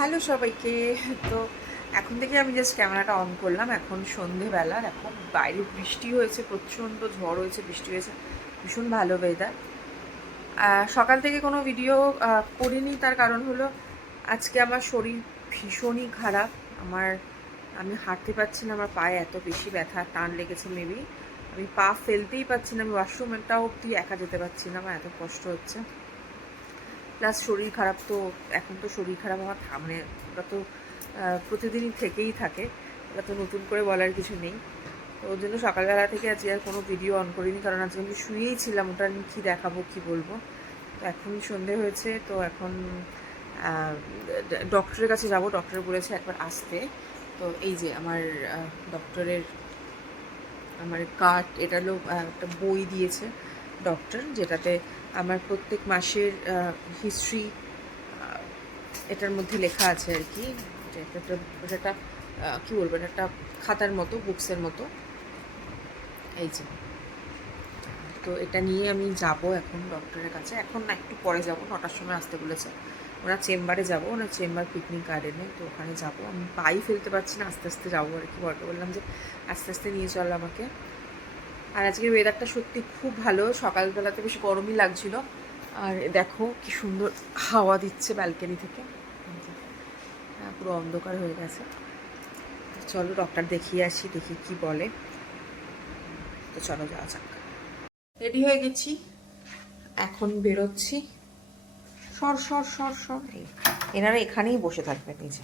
Hello সবাইকে। তো এখন থেকে আমি জাস্ট ক্যামেরাটা অন করলাম। এখন সন্ধেবেলার, এখন বাইরে বৃষ্টি হয়েছে, প্রচণ্ড ঝড় হয়েছে, বৃষ্টি হয়েছে, ভীষণ ভালো ওয়েদার। সকাল থেকে কোনো ভিডিও করিনি, তার কারণ হলো আজকে আমার শরীর ভীষণই খারাপ। আমি হাঁটতে পারছি না, আমার পায়ে এত বেশি ব্যথা, টান লেগেছে মেবি। আমি পা ফেলতেই পারছি না, আমি ওয়াশরুমটাও অবধি একা যেতে পারছি না, আমার এত কষ্ট হচ্ছে। প্লাস শরীর খারাপ, তো এখন তো শরীর খারাপ আমার মানে ওটা তো প্রতিদিনই থেকেই থাকে, ওটা তো নতুন করে বলার কিছু নেই। তো ওর জন্য সকালবেলা থেকে আজকে আর কোনো ভিডিও অন করিনি, কারণ আজকে আমি শুয়েই ছিলাম, ওটা আমি কী দেখাবো কী বলবো। তো এখন সন্ধে হয়েছে, তো এখন ডক্টরের কাছে যাব। ডক্টর বলেছে একবার আসতে। তো এই যে আমার কার্ড, এটা হলো একটা বই দিয়েছে ডক্টর, যেটাতে আমার প্রত্যেক মাসের হিস্ট্রি এটার মধ্যে লেখা আছে আর কি। এটা কী বলবো, এটা একটা খাতার মতো, বুকসের মতো। এই যে, তো এটা নিয়ে আমি যাব এখন ডক্টরের কাছে। এখন না, একটু পরে যাব, 9টার সময় আসতে বলেছে। ওনার চেম্বারে যাব, ওনার চেম্বার পিকনিক গার্ডেনে, তো ওখানে যাব। আমি পাই ফেলতে পারছি না, আস্তে আস্তে যাবো আর কি। বরকে বললাম যে আস্তে আস্তে নিয়ে চল আমাকে। আর আজকের ওয়েদারটা সত্যি খুব ভালো। সকালবেলাতে বেশ গরমই লাগছিল, আর দেখো কি সুন্দর হাওয়া দিচ্ছে ব্যালকনি থেকে। পুরো অন্ধকার হয়ে গেছে। চলো ডক্টর দেখিয়ে আসি, দেখি কি বলে। তো চলো যাওয়া যাক। রেডি হয়ে গেছি, এখন বেরোচ্ছি। সর সর সর সর, এনারা এখানেই বসে থাকবে নিচে।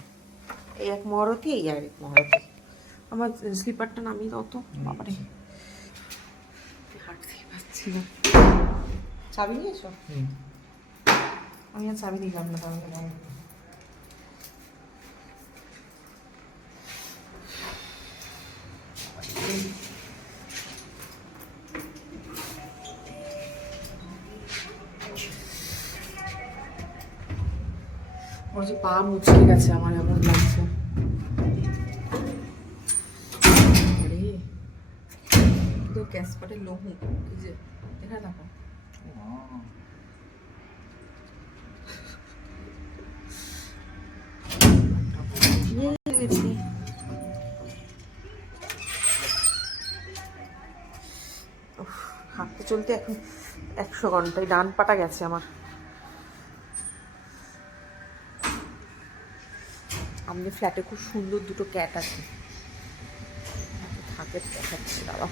এই এক মহারতী, এই আর এক মহারতী। আমার স্লিপারটা নামিয়ে দাও তো, বাবারে হাঁটতেই পারছি না। চাবি নিয়েছো? আমি আর চাবি দিলাম না, তাহলে ওর যে পা মুচকে গেছে, আমার এমন লাগছে। ক্যাসপাটের লোহু, এই যে দেখা দেখো। হাঁটতে চলতে এখন 100 ঘন্টায় ডান পাটা গেছে আমার। আমাদের ফ্ল্যাটে খুব সুন্দর দুটো ক্যাট আছে, থাকে দেখাচ্ছি বাবা।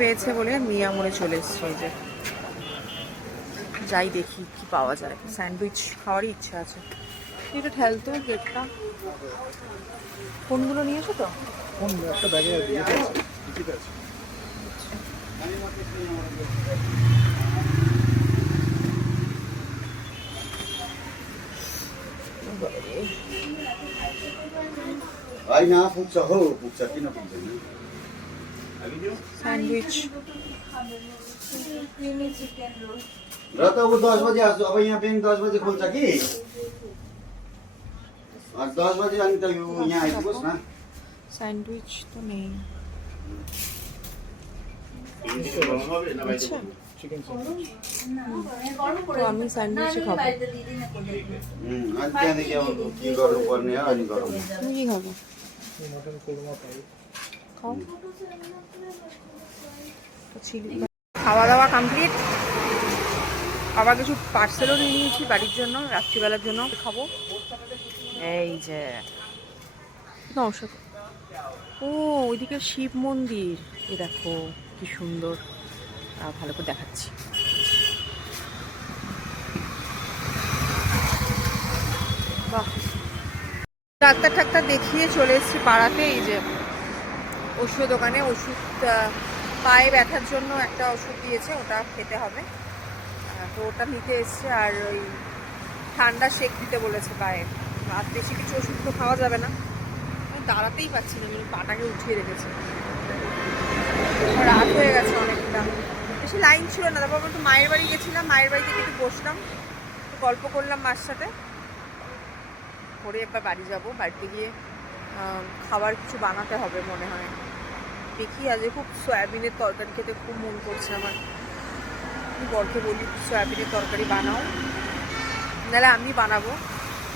পেয়েছে বলে মিয়া মনে চলে এসছে। ওই যে যাই দেখি কি পাওয়া যায়। স্যান্ডউইচ খাওয়ারই ইচ্ছা আছে। এটা ঠেলতো গেটটা। ফোনগুলো নিয়ে এসো তো। ফোন একটা ব্যাগে আছে। Ay, na, puzza ho, puzzatina pizza. Sandwich. रात को 10 बजे आज अब यहाँ बैंक 10 बजे खोल्छ कि 10 बजे अनि त यहाँ आइपुग्योस् न। স্যান্ডউইচ তো নেই। আচ্ছা, তো আমি স্যান্ডউইচ খাবো। अनि त्यहाँदेखि अब के गर्नुपर्ने हो अनि गरौँ। তুমি কি খাবো? খাও। খাওয়া দাওয়া কমপ্লিট। আবার কিছু পার্সেলও নিয়ে নিয়েছি বাড়ির জন্য, রাত্রিবেলার জন্য খাবো। এই যে নমস্কার। ও, ওইদিকে শিব মন্দির, এ দেখো কি সুন্দর। ভালো করে দেখাচ্ছি। বাহ, ডাক্তার ঠাক্তার দেখিয়ে চলে এসেছি পাড়াতে। এই যে ওষুধ দোকানে ওষুধ, পায়ে ব্যথার জন্য একটা ওষুধ দিয়েছে, ওটা খেতে হবে। তো ওটা নিতে এসছে। আর ওই ঠান্ডা শেক দিতে বলেছে পায়ে। আর বেশি কিছু ওষুধ তো খাওয়া যাবে না। আমি দাঁড়াতেই পারছি না, আমি পাটাকে উঠিয়ে রেখেছি। রাত হয়ে গেছে অনেকটা, বেশি লাইন ছিল না। তারপর একটু মায়ের বাড়ি গেছিলাম, মায়ের বাড়িতে একটু বসলাম, একটু গল্প করলাম মার সাথে। করে এবার বাড়ি যাব। বাড়িতে গিয়ে খাবার কিছু বানাতে হবে মনে হয়। দেখি, আজ খুব সয়াবিনের তরকারি খেতে খুব মন করছে আমার। বরকে বলি সয়াবিনের তরকারি বানাও। নাহলে আমি বানাবো,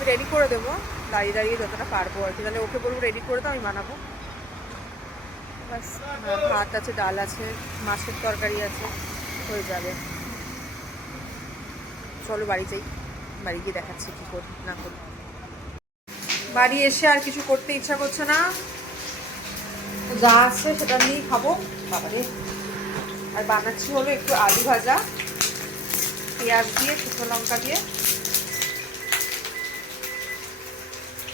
রেডি করে দেবো দাঁড়িয়ে দাঁড়িয়ে যতটা পারবো আর কি। তাহলে ওকে বলবো রেডি করে দাও, আমি বানাবো। বাস, ভাত আছে, ডাল আছে, মাছের তরকারি আছে, হয়ে যাবে। চলো বাড়ি যাই, বাড়ি গিয়ে দেখাচ্ছি কী করি না করি। বাড়ি এসে আর কিছু করতে ইচ্ছা করছে না, যা আছে সেটা নিয়েই খাবো। বাবারে, আর বানাচ্ছি হলো একটু আলু ভাজা, পেঁয়াজ দিয়ে, শুকনো লঙ্কা দিয়ে।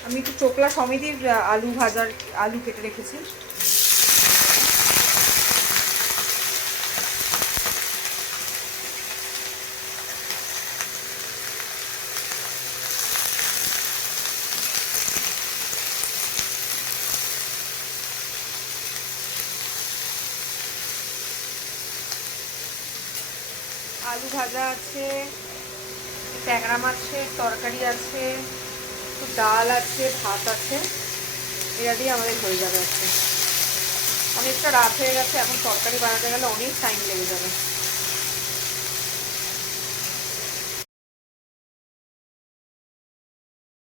আমি একটু চোকলা সমেতই আলু ভাজার আলু কেটে রেখেছি। আলু ভাজা আছে, ট্যাংরা মাছের তরকারি আছে, একটু ডাল আছে, ভাত আছে, এরা দিয়ে আমাদের হয়ে যাবে আজকে। অনেকটা রাত হয়ে গেছে, এখন তরকারি বানাতে গেলে অনেক টাইম লেগে যাবে।